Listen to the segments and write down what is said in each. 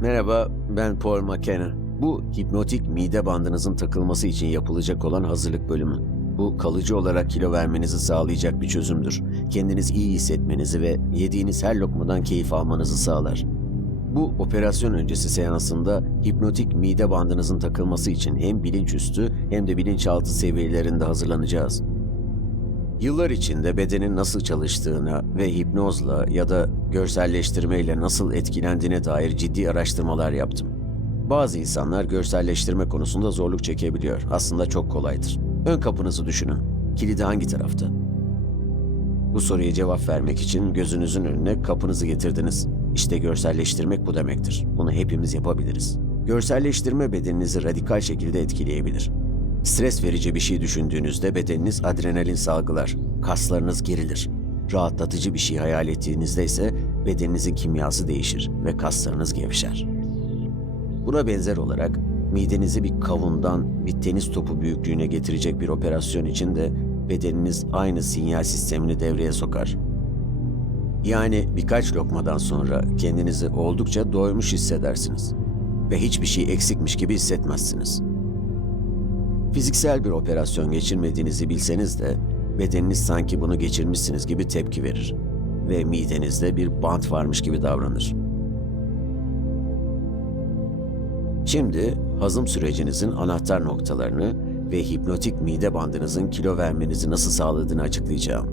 Merhaba, ben Paul McKenna. Bu hipnotik mide bandınızın takılması için yapılacak olan hazırlık bölümü. Bu kalıcı olarak kilo vermenizi sağlayacak bir çözümdür. Kendiniz iyi hissetmenizi ve yediğiniz her lokmadan keyif almanızı sağlar. Bu operasyon öncesi seansında hipnotik mide bandınızın takılması için hem bilinçüstü hem de bilinçaltı seviyelerinde hazırlanacağız. Yıllar içinde bedenin nasıl çalıştığına ve hipnozla ya da görselleştirmeyle nasıl etkilendiğine dair ciddi araştırmalar yaptım. Bazı insanlar görselleştirme konusunda zorluk çekebiliyor. Aslında çok kolaydır. Ön kapınızı düşünün. Kilidi hangi tarafta? Bu soruya cevap vermek için gözünüzün önüne kapınızı getirdiniz. İşte görselleştirmek bu demektir. Bunu hepimiz yapabiliriz. Görselleştirme bedeninizi radikal şekilde etkileyebilir. Stres verici bir şey düşündüğünüzde bedeniniz adrenalin salgılar, kaslarınız gerilir. Rahatlatıcı bir şey hayal ettiğinizde ise bedeninizin kimyası değişir ve kaslarınız gevşer. Buna benzer olarak midenizi bir kavundan bir tenis topu büyüklüğüne getirecek bir operasyon için de bedeniniz aynı sinyal sistemini devreye sokar. Yani birkaç lokmadan sonra kendinizi oldukça doymuş hissedersiniz ve hiçbir şey eksikmiş gibi hissetmezsiniz. Fiziksel bir operasyon geçirmediğinizi bilseniz de bedeniniz sanki bunu geçirmişsiniz gibi tepki verir ve midenizde bir bant varmış gibi davranır. Şimdi hazım sürecinizin anahtar noktalarını ve hipnotik mide bandınızın kilo vermenizi nasıl sağladığını açıklayacağım.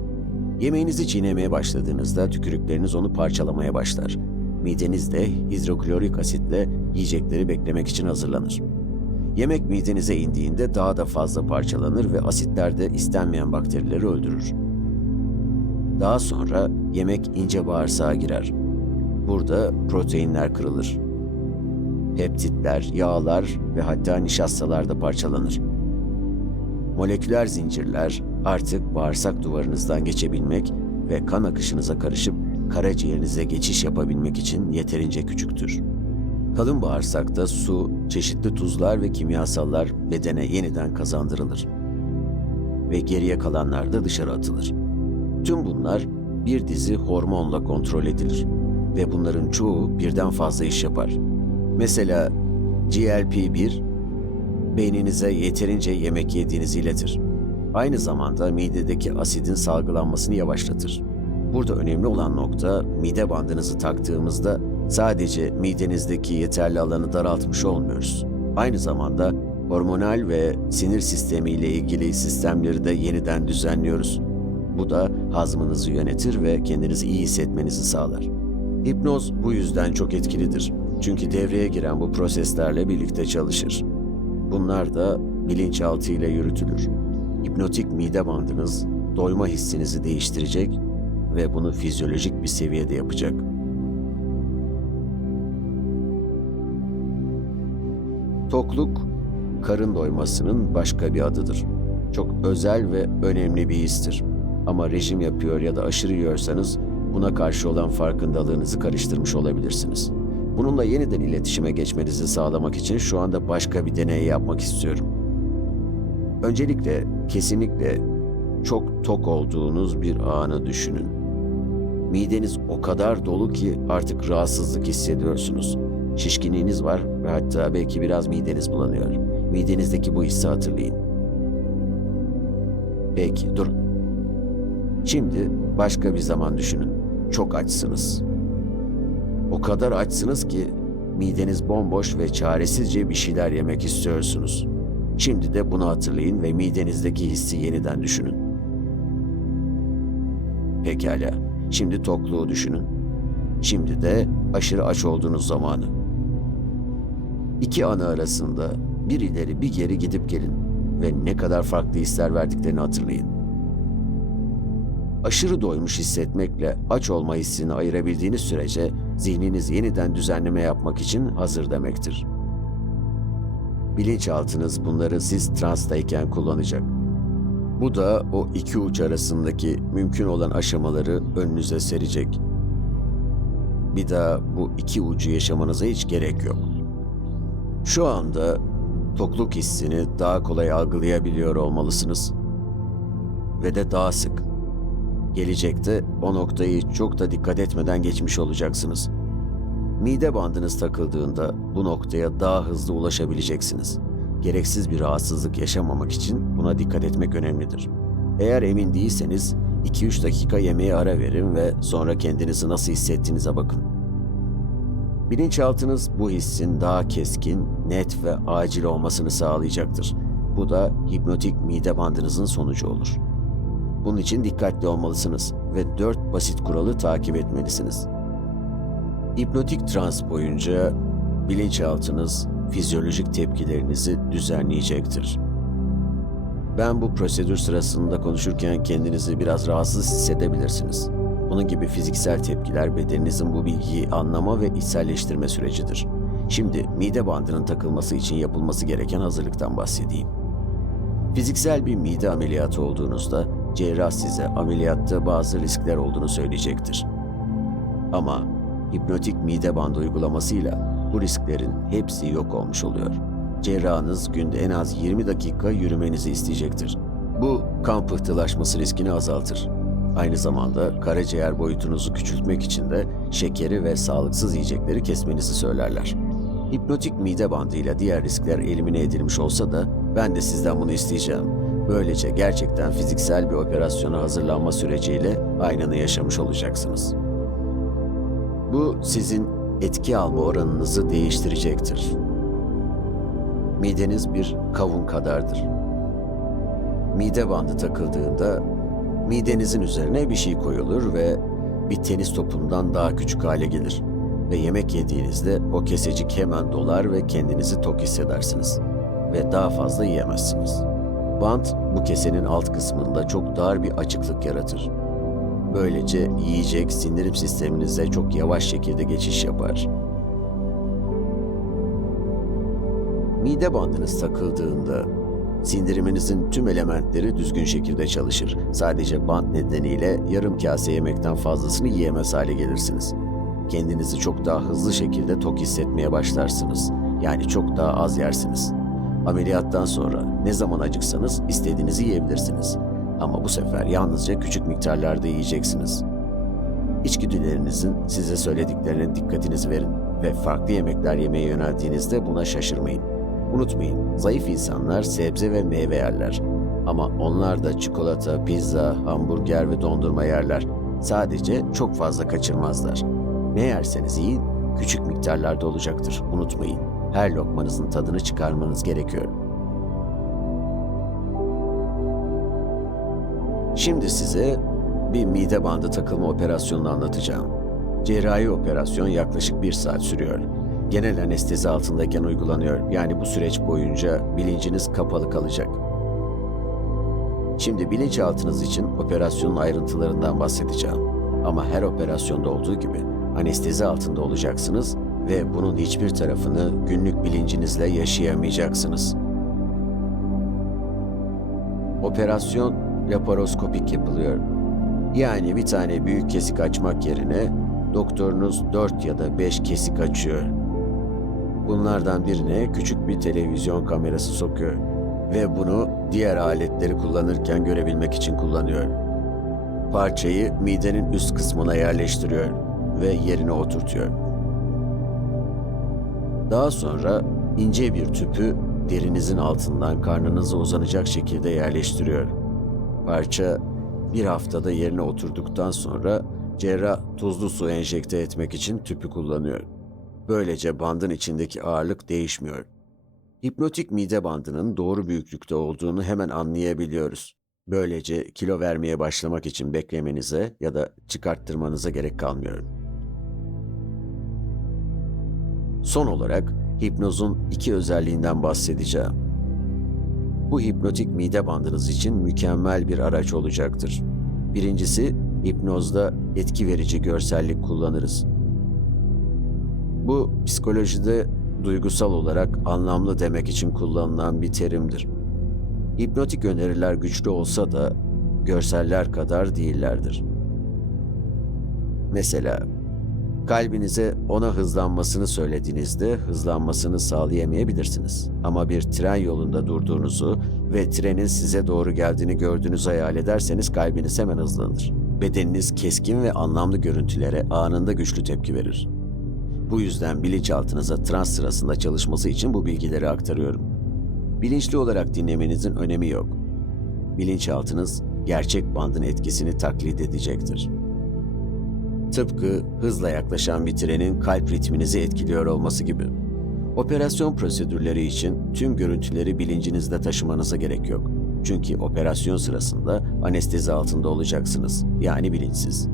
Yemeğinizi çiğnemeye başladığınızda tükürükleriniz onu parçalamaya başlar. Mideniz de hidroklorik asitle yiyecekleri beklemek için hazırlanır. Yemek midenize indiğinde daha da fazla parçalanır ve asitler de istenmeyen bakterileri öldürür. Daha sonra yemek ince bağırsağa girer. Burada proteinler kırılır. Peptitler, yağlar ve hatta nişastalar da parçalanır. Moleküler zincirler artık bağırsak duvarınızdan geçebilmek ve kan akışınıza karışıp karaciğerinize geçiş yapabilmek için yeterince küçüktür. Kalın bağırsakta su, çeşitli tuzlar ve kimyasallar bedene yeniden kazandırılır. Ve geriye kalanlar da dışarı atılır. Tüm bunlar bir dizi hormonla kontrol edilir ve bunların çoğu birden fazla iş yapar. Mesela GLP-1 beyninize yeterince yemek yediğinizi iletir. Aynı zamanda midedeki asidin salgılanmasını yavaşlatır. Burada önemli olan nokta mide bandınızı taktığımızda sadece midenizdeki yeterli alanı daraltmış olmuyoruz. Aynı zamanda hormonal ve sinir sistemi ile ilgili sistemleri de yeniden düzenliyoruz. Bu da hazmınızı yönetir ve kendinizi iyi hissetmenizi sağlar. Hipnoz bu yüzden çok etkilidir. Çünkü devreye giren bu proseslerle birlikte çalışır. Bunlar da bilinçaltı ile yürütülür. Hipnotik mide bandınız doyma hissinizi değiştirecek ve bunu fizyolojik bir seviyede yapacak. Tokluk, karın doymasının başka bir adıdır. Çok özel ve önemli bir histir. Ama rejim yapıyor ya da aşırı yiyorsanız buna karşı olan farkındalığınızı karıştırmış olabilirsiniz. Bununla yeniden iletişime geçmenizi sağlamak için şu anda başka bir deney yapmak istiyorum. Öncelikle kesinlikle çok tok olduğunuz bir anı düşünün. Mideniz o kadar dolu ki artık rahatsızlık hissediyorsunuz. Şişkinliğiniz var ve hatta belki biraz mideniz bulanıyor. Midenizdeki bu hissi hatırlayın. Peki durun. Şimdi başka bir zaman düşünün. Çok açsınız. O kadar açsınız ki mideniz bomboş ve çaresizce bir şeyler yemek istiyorsunuz. Şimdi de bunu hatırlayın ve midenizdeki hissi yeniden düşünün. Pekala. Şimdi tokluğu düşünün. Şimdi de aşırı aç olduğunuz zamanı. İki ana arasında bir ileri bir geri gidip gelin ve ne kadar farklı hisler verdiklerini hatırlayın. Aşırı doymuş hissetmekle aç olma hissini ayırabildiğiniz sürece zihniniz yeniden düzenleme yapmak için hazır demektir. Bilinçaltınız bunları siz transtayken kullanacak. Bu da o iki uç arasındaki mümkün olan aşamaları önünüze serecek. Bir daha bu iki ucu yaşamanıza hiç gerek yok. Şu anda tokluk hissini daha kolay algılayabiliyor olmalısınız. Ve de daha sık. Gelecekte o noktayı çok da dikkat etmeden geçmiş olacaksınız. Mide bandınız takıldığında bu noktaya daha hızlı ulaşabileceksiniz. Gereksiz bir rahatsızlık yaşamamak için buna dikkat etmek önemlidir. Eğer emin değilseniz 2-3 dakika yemeğe ara verin ve sonra kendinizi nasıl hissettiğinize bakın. Bilinçaltınız bu hissin daha keskin, net ve acil olmasını sağlayacaktır. Bu da hipnotik mide bandınızın sonucu olur. Bunun için dikkatli olmalısınız ve dört basit kuralı takip etmelisiniz. Hipnotik trans boyunca bilinçaltınız fizyolojik tepkilerinizi düzenleyecektir. Ben bu prosedür sırasında konuşurken kendinizi biraz rahatsız hissedebilirsiniz. Bunun gibi fiziksel tepkiler bedeninizin bu bilgiyi anlama ve içselleştirme sürecidir. Şimdi mide bandının takılması için yapılması gereken hazırlıktan bahsedeyim. Fiziksel bir mide ameliyatı olduğunuzda cerrah size ameliyatta bazı riskler olduğunu söyleyecektir. Ama hipnotik mide bandı uygulamasıyla bu risklerin hepsi yok olmuş oluyor. Cerrahınız günde en az 20 dakika yürümenizi isteyecektir. Bu kan pıhtılaşması riskini azaltır. Aynı zamanda karaciğer boyutunuzu küçültmek için de şekeri ve sağlıksız yiyecekleri kesmenizi söylerler. Hipnotik mide bandıyla diğer riskler elimine edilmiş olsa da ben de sizden bunu isteyeceğim. Böylece gerçekten fiziksel bir operasyona hazırlanma süreciyle aynını yaşamış olacaksınız. Bu sizin etki alma oranınızı değiştirecektir. Mideniz bir kavun kadardır. Mide bandı takıldığında midenizin üzerine bir şey koyulur ve bir tenis topundan daha küçük hale gelir. Ve yemek yediğinizde o kesecik hemen dolar ve kendinizi tok hissedersiniz. Ve daha fazla yiyemezsiniz. Bant bu kesenin alt kısmında çok dar bir açıklık yaratır. Böylece yiyecek sindirim sisteminize çok yavaş şekilde geçiş yapar. Mide bandınız takıldığında sindiriminizin tüm elementleri düzgün şekilde çalışır. Sadece band nedeniyle yarım kase yemekten fazlasını yiyemez hale gelirsiniz. Kendinizi çok daha hızlı şekilde tok hissetmeye başlarsınız. Yani çok daha az yersiniz. Ameliyattan sonra ne zaman acıksanız istediğinizi yiyebilirsiniz. Ama bu sefer yalnızca küçük miktarlarda yiyeceksiniz. İçgüdülerinizin size söylediklerine dikkatinizi verin ve farklı yemekler yemeye yöneldiğinizde buna şaşırmayın. Unutmayın, zayıf insanlar sebze ve meyve yerler. Ama onlar da çikolata, pizza, hamburger ve dondurma yerler. Sadece çok fazla kaçırmazlar. Ne yerseniz yiyin, küçük miktarlarda olacaktır. Unutmayın, her lokmanızın tadını çıkarmanız gerekiyor. Şimdi size bir mide bandı takılma operasyonunu anlatacağım. Cerrahi operasyon yaklaşık bir saat sürüyor. Genel anestezi altındayken uygulanıyor. Yani bu süreç boyunca bilinciniz kapalı kalacak. Şimdi bilinçaltınız için operasyonun ayrıntılarından bahsedeceğim. Ama her operasyonda olduğu gibi anestezi altında olacaksınız ve bunun hiçbir tarafını günlük bilincinizle yaşayamayacaksınız. Operasyon laparoskopik yapılıyor. Yani bir tane büyük kesik açmak yerine doktorunuz 4 ya da 5 kesik açıyor. Bunlardan birine küçük bir televizyon kamerası sokuyor ve bunu diğer aletleri kullanırken görebilmek için kullanıyor. Parçayı midenin üst kısmına yerleştiriyor ve yerine oturtuyor. Daha sonra ince bir tüpü derinizin altından karnınıza uzanacak şekilde yerleştiriyor. Parça bir haftada yerine oturduktan sonra cerrah tuzlu su enjekte etmek için tüpü kullanıyor. Böylece bandın içindeki ağırlık değişmiyor. Hipnotik mide bandının doğru büyüklükte olduğunu hemen anlayabiliyoruz. Böylece kilo vermeye başlamak için beklemenize ya da çıkarttırmanıza gerek kalmıyor. Son olarak hipnozun iki özelliğinden bahsedeceğim. Bu hipnotik mide bandınız için mükemmel bir araç olacaktır. Birincisi, hipnozda etki verici görsellik kullanırız. Bu psikolojide duygusal olarak anlamlı demek için kullanılan bir terimdir. Hipnotik öneriler güçlü olsa da görseller kadar değillerdir. Mesela kalbinize ona hızlanmasını söylediğinizde hızlanmasını sağlayamayabilirsiniz. Ama bir tren yolunda durduğunuzu ve trenin size doğru geldiğini gördüğünüzü hayal ederseniz kalbiniz hemen hızlanır. Bedeniniz keskin ve anlamlı görüntülere anında güçlü tepki verir. Bu yüzden bilinçaltınıza trans sırasında çalışması için bu bilgileri aktarıyorum. Bilinçli olarak dinlemenizin önemi yok. Bilinçaltınız gerçek bandın etkisini taklit edecektir. Tıpkı hızla yaklaşan bir trenin kalp ritminizi etkiliyor olması gibi. Operasyon prosedürleri için tüm görüntüleri bilincinizde taşımanıza gerek yok. Çünkü operasyon sırasında anestezi altında olacaksınız. Yani bilinçsiz.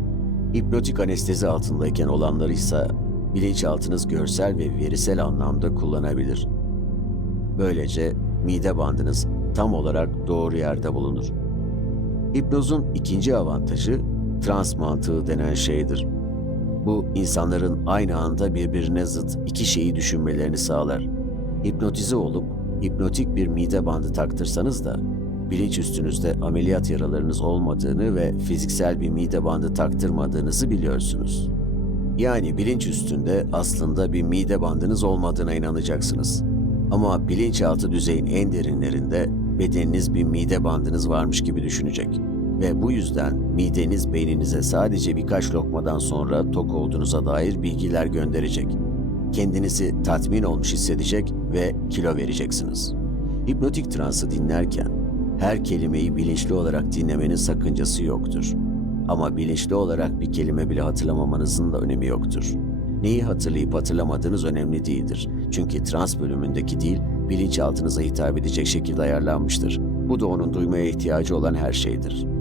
Hipnotik anestezi altındayken olanları ise bilinçaltınız görsel ve verisel anlamda kullanabilir. Böylece mide bandınız tam olarak doğru yerde bulunur. Hipnozun ikinci avantajı trans mantığı denen şeydir. Bu insanların aynı anda birbirine zıt iki şeyi düşünmelerini sağlar. Hipnotize olup hipnotik bir mide bandı taktırsanız da bilinç üstünüzde ameliyat yaralarınız olmadığını ve fiziksel bir mide bandı taktırmadığınızı biliyorsunuz. Yani bilinç üstünde aslında bir mide bandınız olmadığına inanacaksınız. Ama bilinçaltı düzeyin en derinlerinde bedeniniz bir mide bandınız varmış gibi düşünecek. Ve bu yüzden mideniz beyninize sadece birkaç lokmadan sonra tok olduğunuza dair bilgiler gönderecek. Kendinizi tatmin olmuş hissedecek ve kilo vereceksiniz. Hipnotik transı dinlerken her kelimeyi bilinçli olarak dinlemenin sakıncası yoktur. Ama bilinçli olarak bir kelime bile hatırlamamanızın da önemi yoktur. Neyi hatırlayıp hatırlamadığınız önemli değildir. Çünkü trans bölümündeki dil bilinçaltınıza hitap edecek şekilde ayarlanmıştır. Bu da onun duymaya ihtiyacı olan her şeydir.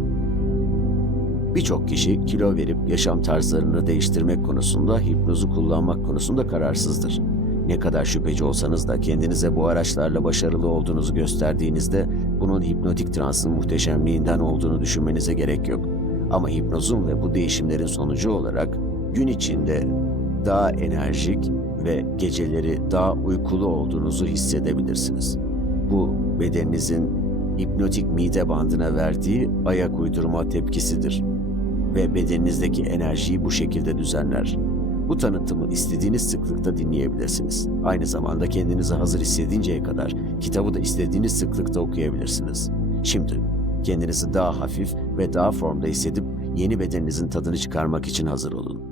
Birçok kişi kilo verip yaşam tarzlarını değiştirmek konusunda hipnozu kullanmak konusunda kararsızdır. Ne kadar şüpheci olsanız da kendinize bu araçlarla başarılı olduğunuzu gösterdiğinizde bunun hipnotik transın muhteşemliğinden olduğunu düşünmenize gerek yok. Ama hipnozun ve bu değişimlerin sonucu olarak gün içinde daha enerjik ve geceleri daha uykulu olduğunuzu hissedebilirsiniz. Bu bedeninizin hipnotik mide bandına verdiği ayak uydurma tepkisidir ve bedeninizdeki enerjiyi bu şekilde düzenler. Bu tanıtımı istediğiniz sıklıkta dinleyebilirsiniz. Aynı zamanda kendinizi hazır hissedinceye kadar kitabı da istediğiniz sıklıkta okuyabilirsiniz. Şimdi kendinizi daha hafif ve daha formda hissedip yeni bedeninizin tadını çıkarmak için hazır olun.